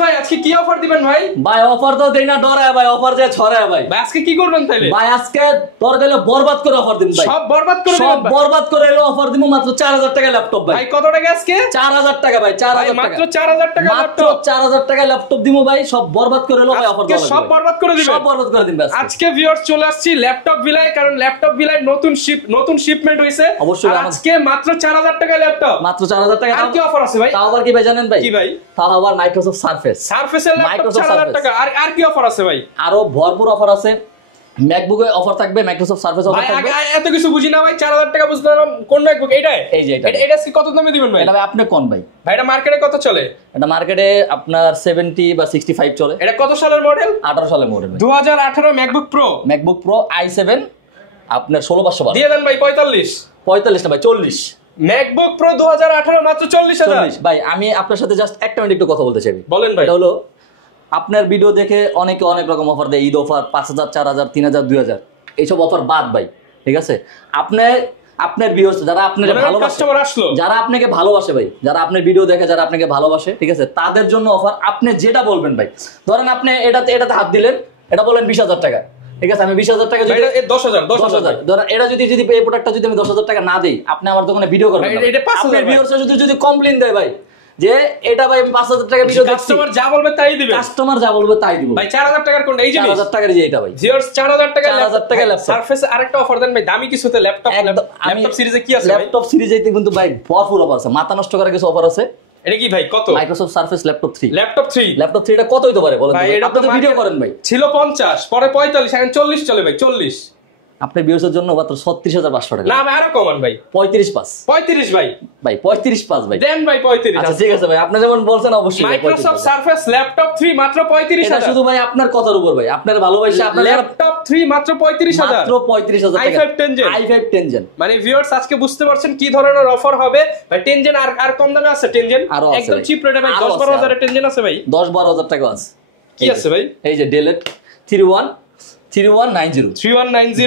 ভাই আজকে কি অফার দিবেন ভাই? ভাই অফার তো দেই না ডরায় ভাই, অফার যে ছড়ায় ভাই। ভাই আজকে কি করবেন তাইলে? ভাই আজকে তোর গেলে বরবাদ করে অফার দিন ভাই, সব বরবাদ করে দিবেন। সব বরবাদ করে এলো অফার দিব মাত্র 4000 টাকা ল্যাপটপ ভাই। ভাই কত টাকা আজকে? 4000 টাকা ভাই, 4000 টাকা মাত্র 4000 টাকা মাত্র 4000 টাকা ল্যাপটপ দিব ভাই, সব বরবাদ করে এলো ভাই অফার দাও। সব বরবাদ করে দিবেন, সব বরবাদ করে দিন ভাই। আজকে ভিউয়ার্স চলে আসছি ল্যাপটপ ভিলায়, কারণ ল্যাপটপ ভিলায় নতুন শিপমেন্ট হইছে। অবশ্যই আজকে মাত্র 4000 টাকা ল্যাপটপ, মাত্র 4000 টাকা। আর কি অফার আছে ভাই? তাও আবার কি ভাই জানেন ভাই? কি ভাই? তাও আবার মাইক্রোসফট সারফেসের ল্যাপটপ 4000 টাকা। আর কি অফার আছে ভাই? আরো ভরপুর অফার আছে। ম্যাকবুকে অফার থাকবে, মাইক্রোসফট সারফেস অফার থাকবে। এত কিছু বুঝি না ভাই, 4000 টাকা বুঝলাম কোন ম্যাকবুক এটাই? এই যে এটা কি কত দামে দিবেন ভাই? এটা ভাই আপনি কোন ভাই? ভাই এটা মার্কেটে কত চলে? এটা মার্কেটে আপনার 70 বা 65 চলে। এটা কত সালের মডেল? 18 সালের মডেল। 2018 ম্যাকবুক প্রো i7 আপনার 16512 দিয়ে দেন ভাই। 45 না ভাই 40 ম্যাকবুক প্রো 2018 মাত্র 40000 ভাই। আমি আপনার সাথে জাস্ট একটা মিনিট একটু কথা বলতে চাই। বলেন ভাই। এটা হলো আপনার ভিডিও দেখে অনেকে অনেক রকম অফার দেয়, ঈদ অফার 5000 4000 3000 2000, এইসব অফার বাদ ভাই, ঠিক আছে? আপনার ভিউয়ার্স যারা আপনাকে ভালোবাসে, কাস্টমার আসলো, যারা আপনাকে ভালোবাসে ভাই, যারা আপনার ভিডিও দেখে, যারা আপনাকে ভালোবাসে, ঠিক আছে, তাদের জন্য অফার। আপনি যেটা বলবেন ভাই, ধরেন আপনি এটাতে হাত দিলেন, এটা বলেন 20000 টাকা, ঠিক আছে? আমি 20000 টাকা যদি 10000 ধরেন এটা যদি এই প্রোডাক্টটা যদি আমি 10000 টাকা না দেই, আপনি আমার দোকানে ভিডিও করবেন না। এটা 5000 আপনার ভিউয়ার্স যদি কমপ্লেইন দেয় ভাই যে এটা ভাই 5000 টাকা ভিডিও দেখছি, কাস্টমার যা বলবে তাই দিবে, কাস্টমার যা বলবে তাই দিব ভাই। 4000 টাকার কোনটা? এই যে 4000 টাকার যে এটা ভাই ভিউয়ার্স 4000 টাকা ল্যাপটপ। সারফেস আরেকটা অফার দেন ভাই, দামি কিছুতে ল্যাপটপ সিরিজে কি আছে ভাই? ল্যাপটপ সিরিজে কিন্তু ভাই ভরপুর অফার আছে, মাথা নষ্ট করার কিছু অফার আছে। এটা কি ভাই কত? মাইক্রোসফট সারফেস ল্যাপটপ 3 ল্যাপটপ 3 এটা কত হইতে পারে বলেন ভাই? এটা তো ভিডিও করেন ভাই, ছিল 50 পরে 45 এখন 40 চলে ভাই। 40 আপনি ভিউয়ার্সের জন্য মাত্র 36500 টাকা। না আমি আরো কমান ভাই, 35 ভাই 35 ভাই দেন ভাই। 35 আচ্ছা ঠিক আছে ভাই, আপনি যেমন বলছেন অবশ্যই মাইক্রোসফট সারফেস ল্যাপটপ 3 মাত্র 35000। এটা শুধু ভাই আপনার কথার উপর ভাই, আপনার ভালোবাসা, আপনার ল্যাপটপ 3 মাত্র 35000, মাত্র 35000 টাকা। i5 10 জেন মানে ভিউয়ার্স আজকে বুঝতে পারছেন কি ধরনের অফার হবে ভাই। 10 জেন আর কম দামে আছে? 10 জেন একদম চিপ রেটে ভাই, 10-12 10 জেন আছে ভাই, 10-12 টাকা আছে। কি আছে ভাই? এই যে Dell 3190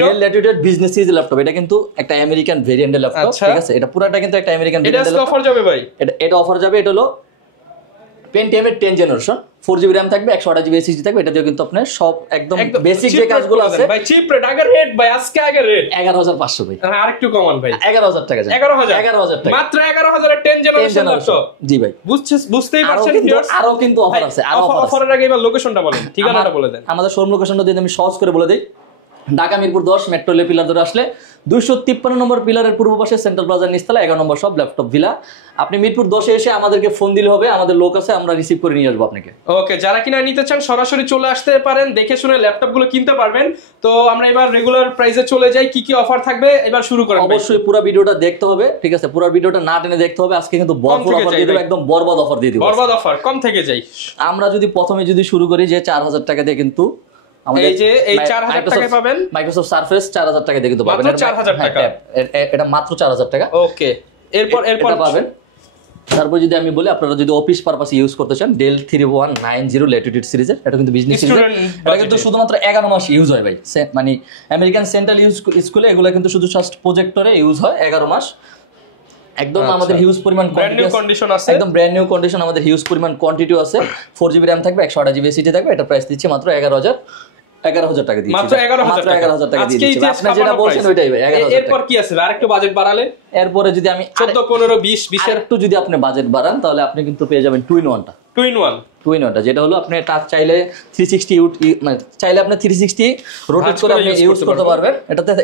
Dell Latitude business series laptop. এটা কিন্তু একটা আমেরিকান ভেরিয়েন্টের ল্যাপটপ, ঠিক আছে? এটা পুরাটা কিন্তু একটা আমেরিকান ভেরিয়েন্টের ল্যাপটপ। অফার যাবে ভাই, এটা অফার যাবে। এটা হলো পেন্টিয়ামের 10 জেনারেশন, 4GB RAM থাকবে, 128GB SSD থাকবে। এটা দিয়ে কিন্তু আপনি সব একদম বেসিক যে কাজগুলো আছে ভাই চিপ রেট। আগের রেট ভাই, আজকে আগের রেট 11500 ভাই। আরেকটু কমান ভাই, 11000 টাকা। 11000 টাকা মাত্র। 11000 এর 10 জেনারেশন ল্যাপটপ। জি ভাই বুঝতেই পারছেন ভিউয়ার্স। আরো কিন্তু অফার আছে, আরো অফারের আগে এবার লোকেশনটা বলেন, ঠিকানাটা বলে দেন। আমাদের শোরুম লোকেশনটা যদি আমি সহজ করে বলে দেই, ঢাকা মিরপুর 10 মেট্রো লে পিলার ধরে আসলে 253 নম্বর পিলারের পূর্ব পাশে সেন্ট্রাল প্লাজার নিচতলা 11 নম্বর সব ল্যাপটপ ভিলা। আপনি মিরপুর 10 এসে আমাদেরকে ফোন দিলে হবে, আমাদের লোক আছে, আমরা রিসিভ করে নিয়ে আসবো আপনাকে। ওকে, যারা কিনা নিতে চান সরাসরি চলে আসতে পারেন, দেখে শুনে ল্যাপটপগুলো কিনতে পারবেন। তো আমরা এবার রেগুলার প্রাইসে চলে যাই, কি কি অফার থাকবে এবার শুরু করেন। অবশ্যই পুরো ভিডিওটা দেখতে হবে, ঠিক আছে? পুরো ভিডিওটা না টেনে দেখতে হবে। আজকে কিন্তু বরফুল অফার দিয়ে দেব, একদম বরবাদ অফার দিয়ে দেব। বরবাদ অফার, কম থেকে যাই। আমরা প্রথমে শুরু করি যে 4000 টাকা দিয়ে কিন্তু এই যে এই 4000 টাকায় পাবেন মাইক্রোসফট সারফেস 4000 টাকা দিয়ে কিন্তু পাবেন, মাত্র 4000 টাকা। এটা মাত্র 4000 টাকা। ওকে, এরপর পাবেন। তারপর যদি আমি বলি, আপনারা যদি অফিস পারপাসে ইউজ করতে চান, ডেল 3190 ল্যাটিটিউড সিরিজের, এটা কিন্তু বিজনেস সিরিজ। এটা কিন্তু শুধুমাত্র 11 মাস ইউজ হয় ভাই। মানে আমেরিকান সেন্ট্রাল স্কুলে এগুলো কিন্তু শুধু জাস্ট প্রজেক্টরে ইউজ হয় 11 মাস। একদম আমাদের হিউজ পরিমাণ কন্ডিশন আছে, একদম ব্র্যান্ড নিউ কন্ডিশন। আমাদের হিউজ পরিমাণ কোয়ান্টিটি আছে। 4GB RAM থাকবে, 128GB SSD থাকবে। এটা প্রাইস দিচ্ছি মাত্র 11000 টাকা দিচ্ছি, মাত্র 11000 টাকা দিয়ে দিচ্ছি। আপনি যেটা বলছেন ওইটাই ভাই, 11000 টাকা। এরপর কি আছে? আরেকটু বাজেট বাড়ালে, এরপরে যদি আমি 14 15 20 20 এর একটু যদি আপনি বাজেট বাড়ান, তাহলে আপনি কিন্তু পেয়ে যাবেন 2-in-1টা। 2-in-1 যেটা হলো আপনি টাচ চাইলে 360 মানে চাইলে আপনি 360 রোটেট করে আপনি ইউজ করতে পারবেন।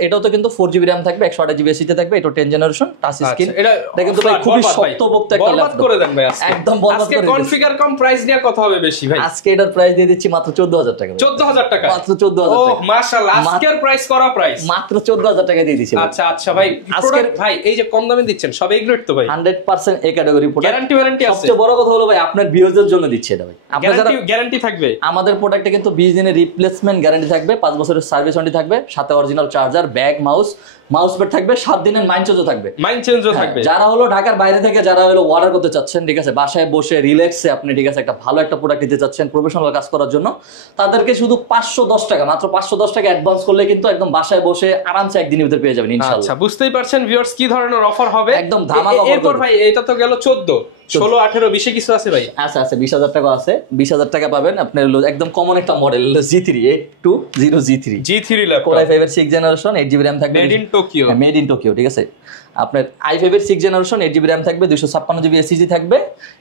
এটাও তো কিন্তু 4GB RAM থাকবে, 128GB SSD থাকবে। এটা 10 জেনারেশন টাচ স্ক্রিন। এটা কিন্তু ভাই খুবই শক্তপোক্ত একটা ল্যাপটপ। করে দেন ভাই আজকে, একদম বরবাদ করে আজকে কনফিগার কম, প্রাইস নিয়ে কথা হবে বেশি ভাই। আজকে এটার প্রাইস দিয়ে দিচ্ছি মাত্র 14000 টাকা। 14000 টাকা মাত্র 14000 টাকা। ওহ মাশাআল্লাহ, আজকের প্রাইস করা প্রাইস মাত্র 14000 টাকা দিয়ে দিচ্ছি। আচ্ছা ভাই, প্রোডাক্ট ভাই এই যে কম দামে দিচ্ছেন সব এ গ্রেড তো ভাই, 100% এ ক্যাটাগরি প্রোডাক্ট। গ্যারান্টি আছে। সবচেয়ে বড় কথা হলো ভাই, আপনার ভিউয়ারদের জন্য দিচ্ছি এটা ভাই। গ্যারান্টি থাকবে আমাদের প্রোডাক্টে কিন্তু 20 দিনের রিপ্লেসমেন্ট গ্যারান্টি থাকবে, 5 বছরের সার্ভিস ওয়ারেন্টি থাকবে, সাথে original charger, bag, mouse pad থাকবে, 7 দিনের মাইন্ড চেঞ্জও থাকবে। যারা হলো ঢাকার বাইরে থেকে যারা হলো অর্ডার করতে চাচ্ছেন, ঠিক আছে, বাসায় বসে রিল্যাক্সে আপনি, ঠিক আছে, একটা ভালো একটা প্রোডাক্ট দিতে চাচ্ছেন প্রফেশনাল কাজ করার জন্য, তাদেরকে শুধু 510 টাকা, মাত্র 510 টাকা অ্যাডভান্স করলে কিন্তু একদম বাসায় বসে আরামসে একদিনের ভিতরে পেয়ে যাবেন ইনশাআল্লাহ। আচ্ছা, বুঝতেই পারছেন ভিউয়ার্স কি ধরনের অফার হবে, একদম ধামাকা অফার। এরপর ভাই এটা তো গেল 14 16 18 20 কিছু আছে ভাই? আচ্ছা আচ্ছা 20,000 টাকা আছে, 20,000 টাকা পাবেন আপনার হলো একদম কমন একটা মডেল হলো G3 8200 G3 laptop Core i5 এর 6 জেনারেশন 8GB RAM থাকবে, made in Tokyo. Made in Tokyo, ঠিক আছে। আপনার i5 এর 6 জেনারেশন 8GB RAM থাকবে, 256GB SSD থাকবে।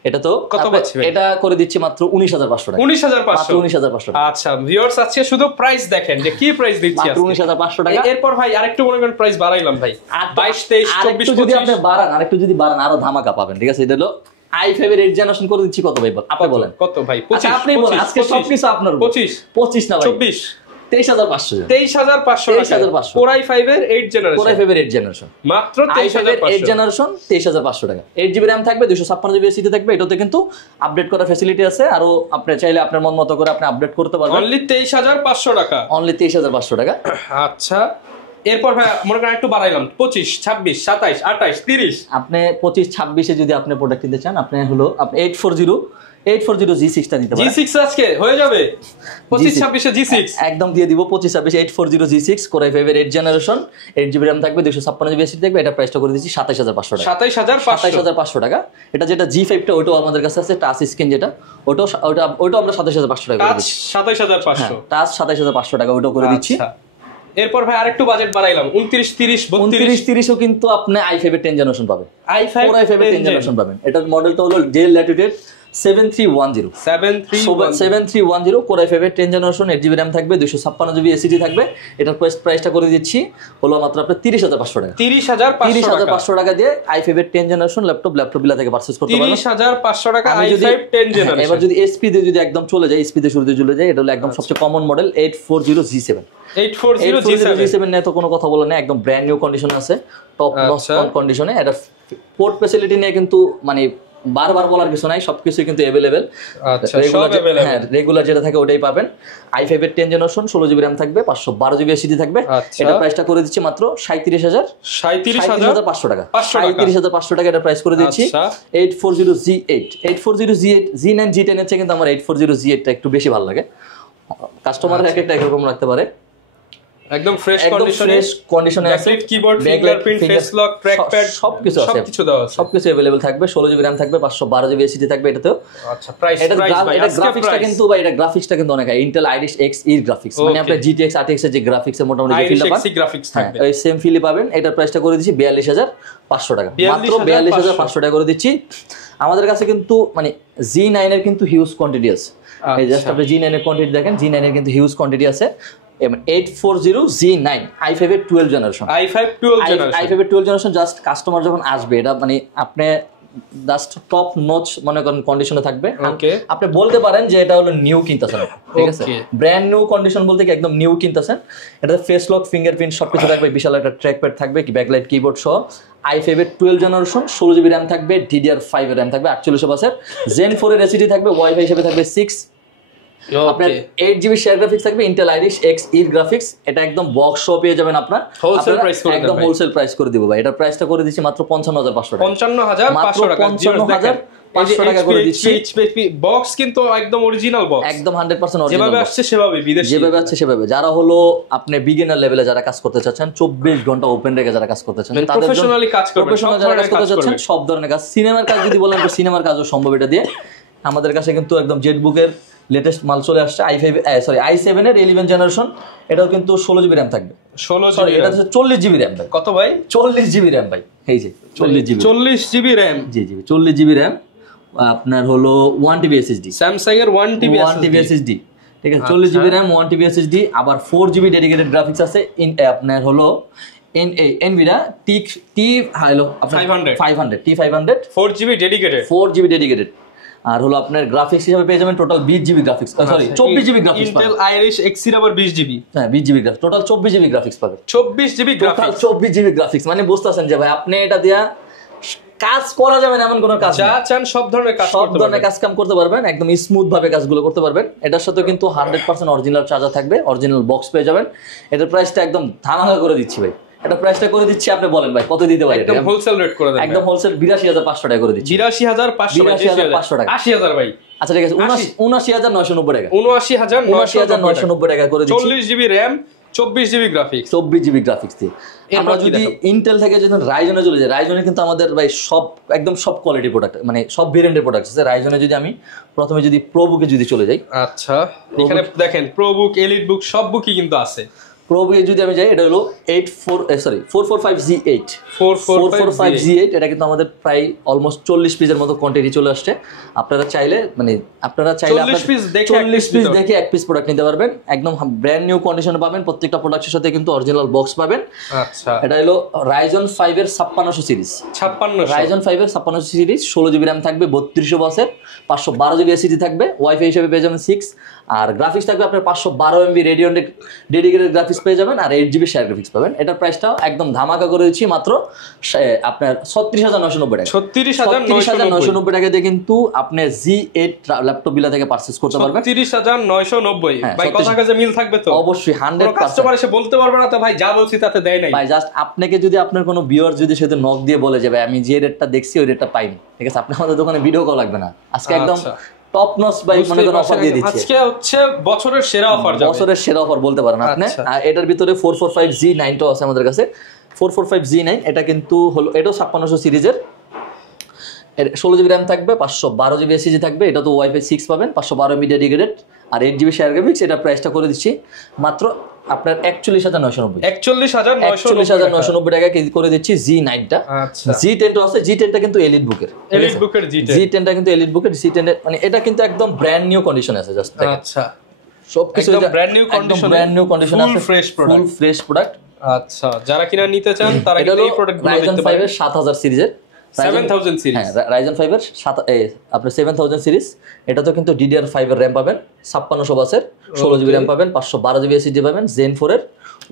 এটা তো কত পাচ্ছি ভাই? এটা করে দিচ্ছি মাত্র 19,500 টাকা। 19,500 মাত্র 19,500 টাকা। আচ্ছা ভিউয়ার্স আজকে শুধু প্রাইস দেখেন যে কি প্রাইস দিচ্ছি মাত্র 19,500 টাকা। এরপর ভাই আরেকটু মনে করেন প্রাইস বাড়াইলাম ভাই, 22 23 24 যদি 25 আপনি বাড়ান, আরেকটু যদি বাড়ান আরো ধামাকা পাবেন, ঠিক আছে। এটা হলো i5 এর 8 জেনারেশন করে দিচ্ছি কত ভাই আপনি বলেন? কত ভাই? 25 আচ্ছা, আপনি বলেন আজকে সবকিছু আপনার 25 না ভাই 24 23,500 টাকা। Core i5 এর 8 জেনারেশন, Core i5 এর 8 জেনারেশন মাত্র 8 জেনারেশন 23,500 টাকা। 8GB RAM থাকবে, 256GB SSD থাকবে। এটাতে কিন্তু আপডেট করার ফ্যাসিলিটি আছে, আরো আপনি চাইলে আপনার মন মতো করে আপনি আপডেট করতে পারবেন। অনলি 23,500 টাকা, অনলি 23,500 টাকা। আচ্ছা এরপর ভাই মনে করেন একটু বাড়াইলাম 25 26 27 28 30। আপনি 25 26 এ যদি আপনি প্রোডাক্ট কিনতে চান, আপনি হলো আপনি 840 G6 টা নিতে পারেন। G6 আজকে হয়ে যাবে 25 26 এ G6 একদম দিয়ে দিব 25 26 840 G6 Core i5 এর 8 জেনারেশন 8GB RAM থাকবে, 256GB SSD থাকবে। এটা প্রাইসটা করে দিচ্ছি 27,500 টাকা। 27,500 টাকা। এটা যেটা G5 টা ওটাও আমাদের কাছে আছে, টাচ স্ক্রিন যেটা, ওটাও আমরা 27,500 টাকা করে দিচ্ছি। 27,500 টাচ 27,500 টাকা ওটাও করে দিচ্ছি। এরপর ভাই আরেকটু বাজেট বাড়াইলাম 29 30 32 30ও কিন্তু আপনি i5 এর 10 জেনারেশন পাবেন। i5 Core i5 এর 10 জেনারেশন পাবেন। এটার মডেলটা হলো Dell Latitude 7310 Core i5 এর 10 জেনারেশন 8GB RAM থাকবে, 256GB SSD থাকবে। এটার প্রাইসটা করে দিচ্ছি হলো মাত্র আপনার 30,500 টাকা। 30,500 টাকা দিয়ে i5 এর 10 জেনারেশন ল্যাপটপ বিলা থেকে পারচেজ করতে পারবেন। 30,500 টাকা i5 10 জেনারেশন। এবার যদি SP দিয়ে যদি একদম চলে যায়, SP তে শুরুতে চলে যায়, এটা হলো একদম সবচেয়ে কমন মডেল 840 G7 নিয়ে তো কোনো কথা বলা নেই, একদম ব্র্যান্ড নিউ কন্ডিশনে আছে, টপ নচ কন্ডিশনে। এটা পোর্ট ফ্যাসিলিটি নিয়ে কিন্তু মানে বারবার বলার কিছু নাই, সবকিছু কিন্তু अवेलेबल। আচ্ছা সব अवेलेबल, হ্যাঁ রেগুলার যেটা থাকে ওটাই পাবেন। i5 এর 10 জেনারেশন 16GB RAM থাকবে, 512GB SSD থাকবে। এটা প্রাইসটা করে দিচ্ছি মাত্র 37,500 টাকা। 37,500 টাকা এটা প্রাইস করে দিচ্ছি। 840 G9 G10 এর চেয়ে কিন্তু আমার 840 G8 টা একটু বেশি ভালো লাগে। কাস্টমারের একটা একরকম রাখতে পারে। একদম ফ্রেশ কন্ডিশনে আছে, keyboard, fingerprint, face lock, trackpad সবকিছু আছে, সবকিছু अवेलेबल থাকবে। 16GB RAM থাকবে, 512GB SSD থাকবে এটাতেও। আচ্ছা প্রাইস এটা গ্রাফিক্সটা কিন্তু ভাই, এটা গ্রাফিক্সটা কিন্তু অনেক Intel Iris Xe গ্রাফিক্স, মানে আপনি GTX RTX এর যে গ্রাফিক্সের মোটামুটি যে ফিলটা পাবেন, গ্রাফিক্স থাকবে, ওই সেম ফিলই পাবেন। এটার প্রাইসটা করে দিচ্ছি 42,500 টাকা, মাত্র 42,500 টাকা করে দিচ্ছি। আমাদের কাছে কিন্তু মানে G9 এর কিন্তু হিউজ কোয়ান্টিটি আছে। এই জাস্ট আপনি G9 এর কোয়ান্টিটি দেখেন, G9 এর কিন্তু হিউজ কোয়ান্টিটি আছে। 840 G9 i5 এর 12 জেনারেশন, i5 এর 12 জেনারেশন। জাস্ট কাস্টমার যখন আসবে, এটা মানে আপনি জাস্ট টপ নচ মনে করেন কন্ডিশনে থাকবে। আপনি বলতে পারেন যে এটা হলো নিউ কিনতেছেন, ঠিক আছে, ব্র্যান্ড নিউ কন্ডিশন বলতে কি একদম নিউ কিনতেছেন। এটাতে ফেস লক, ফিঙ্গারপ্রিন্ট সবকিছু থাকবে, বিশাল একটা ট্র্যাকপ্যাড থাকবে, কি ব্যাকলাইট কিবোর্ড সহ। i5 এর 12 জেনারেশন 16GB RAM থাকবে, DDR5 এর RAM থাকবে 48 বাসের, Zen 4 এর SSD থাকবে, ওয়াইফাই হিসেবে থাকবে 6। আপনার 8GB শেয়ার গ্রাফিক্স থাকবে, Intel Iris Xe গ্রাফিক্স। এটা একদম বক্স শপ পেয়ে যাবেন আপনার, একদম হোলসেল প্রাইস করে দিব ভাই। এটা প্রাইসটা করে দিচ্ছি মাত্র 55,500 টাকা। 55,500 টাকা, 55,500 টাকা করে দিচ্ছি। বক্স কিন্তু একদম অরিজিনাল বক্স, একদম 100% অরিজিনাল, যেভাবে আসছে সেভাবে, বিদেশি যেভাবে আসছে সেভাবে। যারা হলো আপনি বিগিনার লেভেলে যারা কাজ করতে চাচ্ছেন, 24 ঘন্টা ওপেন রেখে যারা কাজ করতে চাচ্ছেন, তাদের প্রফেশনালি কাজ করবেন, প্রফেশনাল যারা কাজ করতে চাচ্ছেন সব ধরনের কাজ। সিনেমার কাজ যদি বলেন তো সিনেমার কাজও সম্ভব এটা দিয়ে। আমাদের কাছে কিন্তু একদম জেটবুকের লেটেস্ট মাল চলে আসছে, i7 এর 11 জেনারেশন। এটাও কিন্তু 16GB RAM থাকবে, 16GB, এটা হচ্ছে 40GB RAM ভাই। কত ভাই? 40GB RAM ভাই, এই যে 40GB RAM, জি 40GB RAM। আপনার হলো 1TB SSD, স্যামসাং এর 1TB SSD, ঠিক আছে। 40GB RAM 1TB SSD, আবার 4GB ডেডিকেটেড গ্রাফিক্স আছে। আপনার হলো NVIDIA T500 4GB ডেডিকেটেড। আর হলো আপনার গ্রাফিক্স হিসেবে পেয়ে যাবেন total 20GB graphics, sorry 24GB graphics. Intel Iris Xe আবার 20GB, হ্যাঁ 20GB graphics, total 24GB graphics পাবেন। 24GB গ্রাফিক্স, 24GB গ্রাফিক্স, মানে বুঝতেছেন যে ভাই আপনি এটা দিয়া কাজ করা যাবে না এমন কোনো কাজ, যা চান সব ধরনের কাজ কাম করতে পারবেন, একদম স্মুথ ভাবে কাজগুলো করতে পারবেন। এটার সাথে কিন্তু 100% অরিজিনাল চার্জার থাকবে, অরিজিনাল বক্স পেয়ে যাবেন। এটার প্রাইসটা একদম ধামাকা করে দিচ্ছি ভাই। এটা প্রাইসটা করে দিচ্ছি, আপনি বলেন ভাই কত দিতে পারি? একদম হোলসেল রেট করে দেন, একদম হোলসেল 82,500 টাকা করে দিচ্ছি। 82,500 টাকা, 80,000 ভাই। আচ্ছা ঠিক আছে, 79,990 টাকা, 79,990 টাকা করে দিচ্ছি। 40GB RAM 24 GB graphics, 24 GB graphics দিয়ে। আমরা যদি ইন্টেল থেকে যদি রাইজনে চলে যাই, রাইজনে কিন্তু আমাদের ভাই সব একদম সব কোয়ালিটি প্রোডাক্ট, মানে সব ভেরিয়েন্টের প্রোডাক্ট আছে। রাইজনে যদি আমি প্রথমে যদি প্রোবুকে যদি চলে যাই, আচ্ছা এখানে দেখেন প্রোবুক, এলিট বুক সব বুকই কিন্তু আছে। প্রোবুকে যদি আমি যাই, এটা হলো 445G8 445G8, এটা কিন্তু আমাদের প্রায় অলমোস্ট 40 পিসের মতো কোয়ান্টিটি চলে আসছে। আপনারা চাইলে 40 পিস দেখে এক পিস প্রোডাক্ট নিতে পারবেন, একদম ব্র্যান্ড নিউ কন্ডিশনে পাবেন। প্রত্যেকটা প্রোডাক্টের সাথে কিন্তু অরিজিনাল বক্স পাবেন। আচ্ছা এটা হলো Ryzen 5 এর 5600 সিরিজ, 5600 Ryzen 5 এর 5600 সিরিজ, 16 জিবি RAM থাকবে, 3200 বাসের, 512 জিবি এসএসডি থাকবে, ওয়াইফাই হিসেবে পেয়ে যাবেন 6, আর গ্রাফিক্স থাকবে আপনার 512 MB রেডিয়ন ডেডিকেটেড গ্রাফিক্স পেয়ে যাবেন, আর 8 জিবি শেয়ার গ্রাফিক্স পাবেন। এটার প্রাইসটাও একদম ধামাকা করে দিচ্ছি মাত্র আপনার 36990 টাকা। 36990 টাকা দিয়ে কিন্তু আপনি G8 ল্যাপটপ বিলা থেকে পারচেজ করতে পারবেন। 36990 ভাই, কথা কাজে মিল থাকবে তো অবশ্যই 100%। কাস্টমার এসে বলতে পারবে না তো ভাই যা বলছি তাতে দেয় নাই ভাই। জাস্ট আপনাকে যদি আপনার কোনো ভিউয়ার যদি সেটা নক দিয়ে বলে যে ভাই আমি যে রেটটা দেখছি ওই রেটটা পাইনি, ঠিক আছে, আপনি আমাদের দোকানে ভিডিও কল লাগবে না, আজকে একদম টপ নচ ভাই মনে করেন অফার দিয়ে দিচ্ছি। আজকে হচ্ছে বছরের সেরা অফার যাবে, বছরের সেরা অফার বলতে পারেন আপনি। আর এটার ভিতরে 445G9 টাও আছে আমাদের কাছে। 445G9 এটা কিন্তু হলো, এটাও 5600 সিরিজের, 16 জিবি RAM থাকবে, 512 জিবি এসএসডি থাকবে, এটা তো ওয়াইফাই 6 পাবেন, 512 MB ডেডিকেটেড, আর 8 জিবি শেয়ার গ্রাফিক্স। এটা প্রাইসটা করে দিচ্ছি মাত্র আপনার 41990 টাকা করে দিচ্ছি G9 টা। G10 টা আছে, G10 টা কিন্তু এলিট বুকের, G10 টা কিন্তু এলিট বুকের। G10 এর মানে এটা কিন্তু একদম ব্র্যান্ড নিউ কন্ডিশনে আছে, জাস্ট আচ্ছা সবকিছু একদম ব্র্যান্ড নিউ কন্ডিশন আছে, ফুল ফ্রেশ প্রোডাক্ট। আচ্ছা যারা কিনা নিতে চান তারা কিন্তু এই প্রোডাক্টগুলো দেখতে পারেন। Ryzen 5 এর 7000 সিরিজের, 7000 সিরিজ, হ্যাঁ Ryzen 5 এর আপনার 7000 সিরিজ। এটা তো কিন্তু DDR5 এর RAM পাবেন, 5600 বাসের, 16 জিবি RAM পাবেন, 512 জিবি এসএসডি পাবেন, Zen 4 এর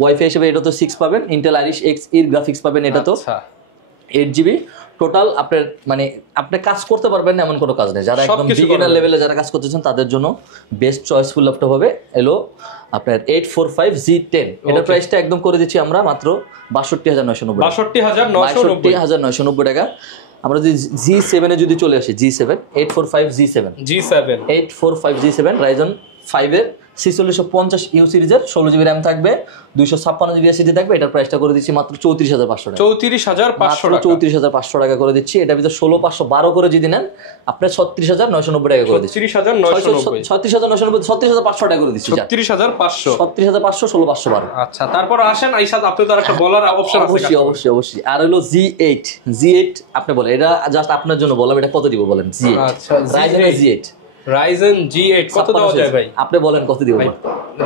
ওয়াইফাই হিসেবে এটা তো 6 পাবেন, Intel Iris Xe এর গ্রাফিক্স পাবেন, এটা তো 8 জিবি টোটাল। আপনার মানে আপনি কাজ করতে পারবেন না এমন কোনো কাজ নেই। যারা একদম বিগিনার লেভেলে যারা কাজ করতেছেন তাদের জন্য বেস্ট চয়েসফুল ল্যাপটপ হবে এলো আপনার 845G10। এটার প্রাইসটা একদম করে দিচ্ছি আমরা মাত্র 62990 টাকা। আমরা যদি G7 এ যদি চলে আসি, G7 845G7 Ryzen 5 এর 4650U সিরিজের, 16 জিবি RAM থাকবে, 256 জিবি এসএসডি থাকবে। এটার প্রাইসটা করে দিচ্ছি মাত্র 34500 টাকা। 34500 টাকা করে দিচ্ছি। এটা ভিতরে 16512 করে যদি নেন আপনি 36990 টাকা করে দিচ্ছি। 36500 টাকা করে দিচ্ছি। 36500 16512। আচ্ছা তারপর আসেন আইসাদ, আপনি তো একটা বলার অপশন আছে। অবশ্যই। আর হলো G8 আপনি বলেন, এটা জাস্ট আপনার জন্য বললাম, এটা কত দিব বলেন? G8 আচ্ছা Ryzen G8 কত দেওয়া যায় ভাই? আপনি বলেন কত দিব?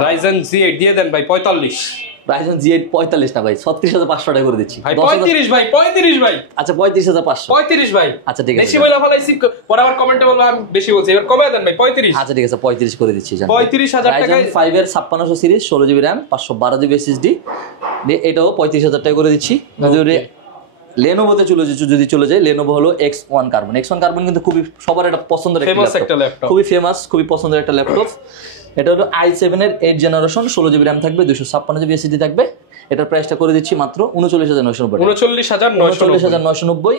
Ryzen G8 দিয়ে দেন ভাই 45। Ryzen G8 45 না ভাই, 36500 টাকা করে দিচ্ছি। ভাই 35 ভাই আচ্ছা 35500। 35 ভাই, আচ্ছা ঠিক আছে, বেশি বলা ফলাইছি, পরে আবার কমেন্টে বলবো আমি বেশি বলছি, এবার কমায় দেন ভাই 35। আচ্ছা ঠিক আছে 35 করে দিচ্ছি। 35000 টাকা। Ryzen 5 এর 5600 series, 16 GB RAM, 512 GB SSD, এটাও 35000 টাকা করে দিচ্ছি। লেনোভোতে যদি চলে যায়, লেনোভো হলো X1 কার্বন। X1 কার্বন কিন্তু খুবই সবার একটা পছন্দের একটা ল্যাপটপ, খুবই ফেমাস, খুবই পছন্দের একটা ল্যাপটপ। এটা হলো i7 এর 8 জেনারেশন, 16 জিবি RAM থাকবে, 256 জিবি এসএসডি থাকবে। এটার প্রাইসটা করে দিচ্ছি মাত্র 39990 টাকা। 39990।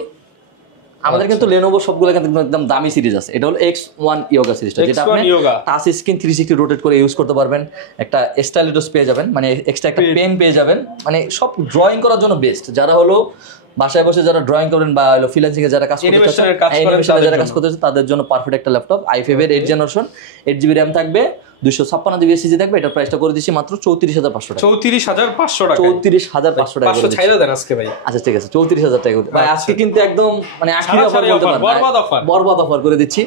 আমাদের কিন্তু লেনোভো সবগুলো কিন্তু একদম দামি সিরিজ আছে। এটা হলো X1 Yoga সিরিজটা, যেটা আপনি টাচ স্ক্রিন 360 রোটেট করে ইউজ করতে পারবেন। একটা স্টাইলিডস পেয়ে যাবেন, মানে এক্সট্রা একটা পেন পেয়ে যাবেন, মানে সব ড্রয়িং করার জন্য বেস্ট। যারা হলো বাসায় বসে যারা ড্রয়িং করেন বা ফ্রিল্যান্সিং এ যারা কাজ করতেছে তাদের জন্য পারফেক্ট একটা ল্যাপটপ। i5 এর 8 জেনারেশন, 8 জিবি RAM থাকবে, 256 জিবি এসএসডি থাকবে। এটার প্রাইসটা করে দিচ্ছি মাত্র 34500 টাকা। 34500 টাকা। 34500 টাকা। 500 ছাইড়া দেন আজকে ভাই। আচ্ছা ঠিক আছে 34000 টাকা ভাই। আজকে কিন্তু একদম মানে আখেরি অফার বলতে পারেন, বরবাদ অফার করে দিচ্ছি।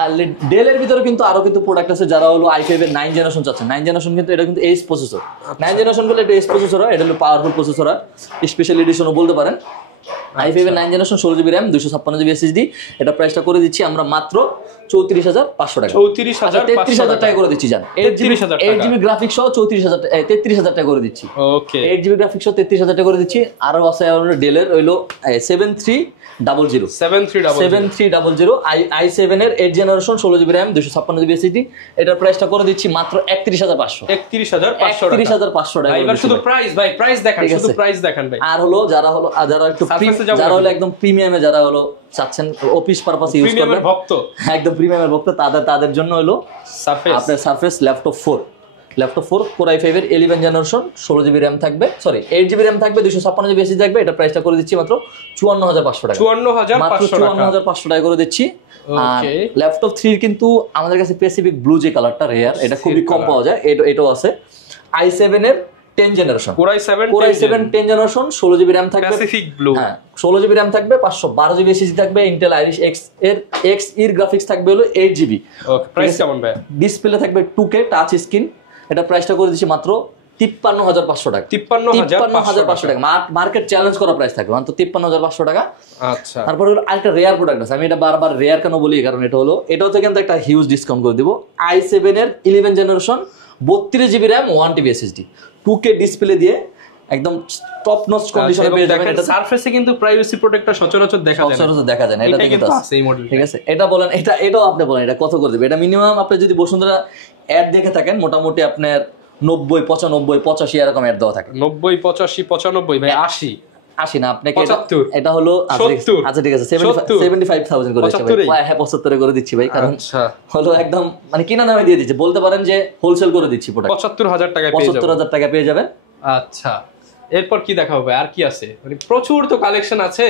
আর ডেলের ভিতরে কিন্তু আরো কিন্তু প্রোডাক্ট আছে। যারা হলো i5 এর 9 জেনারেশন চাচ্ছেন, 9 জেনারেশন কিন্তু এটা কিন্তু এজ প্রসেসর। 9 জেনারেশন বলে এটা এজ প্রসেসর, এটা হলো পাওয়ারফুল প্রসেসর, স্পেশাল এডিশনও বলতে পারেন। i5 এর 9 generation, 16 GB RAM, 256 GB SSD. এটা প্রাইসটা করে দিচ্ছি আমরা মাত্র 34500 টাকা। 33000 টাকা করে দিচ্ছি। জান 8 জিবি গ্রাফিক্স সহ 33000 টাকা করে দিচ্ছি। ওকে 8 জিবি গ্রাফিক্স সহ 33000 টাকা করে দিচ্ছি। আরো আছে আমাদের ডেলের হইলো 7300 i7 এর 8 generation, 16 GB RAM, 256 GB SSD. এটার প্রাইসটা করে দিচ্ছি মাত্র 31500 টাকা। এবার শুধু প্রাইস ভাই, প্রাইস দেখান, শুধু প্রাইস দেখান ভাই। আর হলো যারা একটু যারা হলো একদম প্রিমিয়ামে যারা হলো চাচ্ছেন অফিস পারপাস ইউজ করবেন, ভক্ত, একদম প্রিমিয়ামের ভক্ত, তাদের জন্য হলো আপনার surface laptop 4 laptop 4 Core i5 এর 11 জেনারেশন, 16 জিবি র্যাম থাকবে, সরি 8 জিবি র্যাম থাকবে, 256 জিবি এসএসডি থাকবে। এটা প্রাইসটা করে দিচ্ছি মাত্র 54500 টাকা। 54500 টাকা করে দিচ্ছি। আর ল্যাপটপ 3 কিন্তু আমাদের কাছে প্যাসিফিক ব্লু যে কালারটা রেয়ার, এটা খুবই কম পাওয়া যায়। এটাও আছে i7 এর 10 generation, Core i7 10 generation, 16 GB RAM থাকবে, প্যাসিফিক ব্লু। হ্যাঁ 16 জিবি র্যাম থাকবে, 512 জিবি এসএসডি থাকবে, ইন্টেল আইরিশ Xe গ্রাফিক্স থাকবে হলো 8 জিবি। ওকে, প্রাইস কেমন ভাই? ডিসপ্লে থাকবে 2K টাচ স্ক্রিন। এটা প্রাইসটা করে দিচ্ছি মাত্র 53500 টাকা। 53500 টাকা মার্কেট চ্যালেঞ্জ করা প্রাইস থাকবে মাত্র 53500 টাকা। আচ্ছা, তারপর আরেকটা রেয়ার প্রোডাক্ট আছে, আমি এটা বারবার রেয়ার কেন বলি কারণ এটাও তো কিন্তু একটা হিউজ ডিসকাউন্ট করে দিব। i7 এর 11 generation, 32 GB RAM, 1 TB SSD, 2K display দিয়ে একদম টপ নচ কন্ডিশনে পেয়ে যাবেন। এটা সারফেসে কিন্তু প্রাইভেসি প্রোটেক্টর সচরাচর দেখা যায় না, এটা কিন্তু আছে এই মডেল। ঠিক আছে, এটা বলেন, এটাও আপনি বলেন এটা কত করে দিবে? এটা মিনিমাম আপনি যদি বসুন্ধরা অ্যাড দেখে থাকেন মোটামুটি আপনার 90 95 85 এরকম অ্যাড দেওয়া থাকে। 90 85 95 ভাই 80 না আপনাকে এটা হলো আচ্ছা ঠিক আছে 75000 করে দিচ্ছি ভাই। হ্যাঁ 75 করে দিচ্ছি ভাই, কারণ হলো একদম মানে কিনা দামে দিয়ে দিচ্ছি, বলতে পারেন যে হোলসেল করে দিচ্ছি প্রোডাক্ট 75000 টাকা পেয়ে যাবেন। 75000 টাকা পেয়ে যাবেন। আচ্ছা, এরপর কি দেখাবো ভাই? আর কি আছে? মানে প্রচুর তো কালেকশন আছে,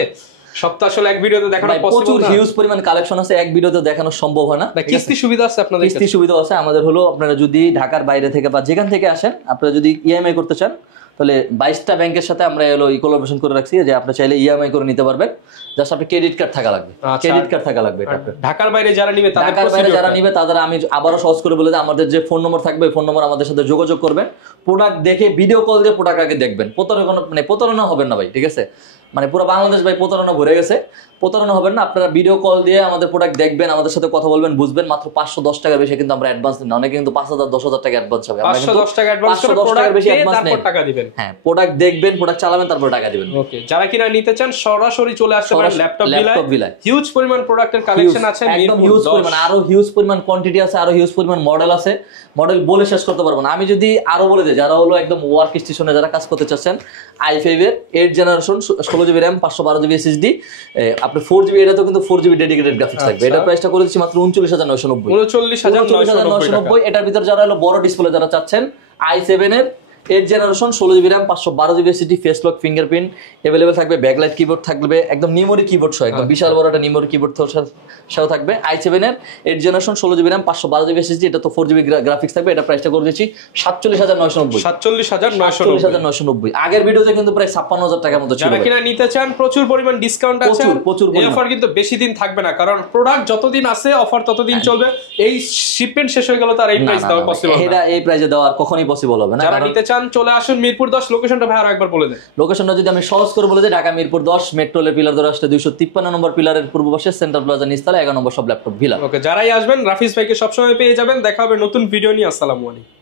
সব তো আসলে এক ভিডিওতে দেখানো পসিবল না। প্রচুর হিউজ পরিমাণ কালেকশন আছে, এক ভিডিওতে দেখানো সম্ভব হয় না। কিস্তি সুবিধা আছে আপনাদের? কিস্তি সুবিধা আছে আমাদের। হলো আপনারা যদি ঢাকার বাইরে থেকে বা যেখান থেকে আসেন, আপনারা যদি ইএমআই করতে চান তাহলে 22টা ব্যাংকের সাথে আমরা হলো কোলাবোরেশন করে রাখছি যে আপনি চাইলে ইএমআই করে নিতে পারবেন। জাস্ট আপনি ক্রেডিট কার্ড থাকা লাগবে, ক্রেডিট কার্ড থাকা লাগবে। ঢাকার বাইরে যারা নিবে তাদের আমি আবারও সহজ করে বলে দিই, আমাদের যে ফোন নম্বর থাকবে ফোন নম্বর আমাদের সাথে যোগাযোগ করবেন। প্রোডাক্ট দেখে ভিডিও কল দিয়ে প্রোডাক্ট আগে দেখবেন। প্রতারণা হবেন না ভাই, ঠিক আছে? মানে পুরো বাংলাদেশ ভাই প্রতারণা ভরে গেছে, প্রতারণা হবেন না। আপনারা ভিডিও কল দিয়ে আমাদের প্রোডাক্ট দেখবেন, আমাদের সাথে কথা বলবেন, বুঝবেন। মাত্র 510 টাকার বেশি কিন্তু আমরা অ্যাডভান্স নিই না, অনেকে কিন্তু 5000 10000 টাকা অ্যাডভান্স হবে। 510 টাকা অ্যাডভান্স করে প্রোডাক্ট বেশি অ্যাডভান্স নেই, তারপর টাকা দিবেন। হ্যাঁ, প্রোডাক্ট দেখবেন, প্রোডাক্ট চালাবেন, তারপর টাকা দিবেন। ওকে, যারা কিনা নিতে চান সরাসরি চলে আসতে পারেন ল্যাপটপ বিলায়। হিউজ পরিমাণ প্রোডাক্টের কালেকশন আছে, একদম হিউজ পরিমাণ, আরো হিউজ পরিমাণ কোয়ান্টিটি আছে, আরো হিউজ পরিমাণ মডেল আছে। মডেল বলে শেষ করতে পারবো না। আমি যদি আরো বলে দিই, যারা হলো একদম ওয়ার্ক স্টেশনে যারা কাজ করতে চাচ্ছেন, i5 এর 8 generation, 16 GB RAM, 512 GB SSD, আপনি 4 জিবি, এটা তো কিন্তু 4 জিবি ডেডিকেটেড গ্রাফিক্স থাকবে। এটা প্রাইসটা করে দিচ্ছি মাত্র 39990। 39990। এটার ভিতর যারা হলো বড় ডিসপ্লে যারা চাচ্ছেন, i7 এর 8 generation, 16 GB RAM, 512 GB SSD, face lock fingerprint available থাকবে, ব্যাকলাইট কিবোর্ড থাকবে, একদম নিমোরি কিবোর্ড সহ, একদম বিশাল বড় একটা নিমোরি কিবোর্ড সহ থাকবে। i7 এর 8 generation, 16 GB RAM, 512 GB SSD, এটা তো 4 জিবি গ্রাফিক্স থাকবে। এটা প্রাইসটা করে দিচ্ছি 47990। 47990। আগের ভিডিওতে কিন্তু প্রায় 56000 টাকার মতো ছিল। যারা কিনা নিতে চান প্রচুর পরিমাণ ডিসকাউন্ট আছে। এই অফার কিন্তু বেশি দিন থাকবে না, কারণ প্রোডাক্ট যতদিন আছে অফার ততদিন চলবে। এই শিপমেন্ট শেষ হয়ে গেল তার এই প্রাইস দেওয়া পসিবল না। এটা এই প্রাইসে দেওয়া আর কখনোই পসিবল হবে না। যারা নিতে চান চলে আসুন মিরপুর 10। লোকেশনটা ভাই আরেকবার বলে দেন। লোকেশনটা যদি আমি সহজ করে বলে দিই, Dhaka Mirpur 10 metro rail pillar ধরে আসলে 253 নম্বর পিলারের পূর্ব পাশে সেন্ট্রাল প্লাজা নিচতলা 11 নম্বর সব ল্যাপটপ ভিলা। ওকে, যারাই আসবেন রাফিজ ভাইকে সবসময় পেয়ে যাবেন। দেখা হবে নতুন ভিডিও নিয়ে। আসসালামু আলাইকুম।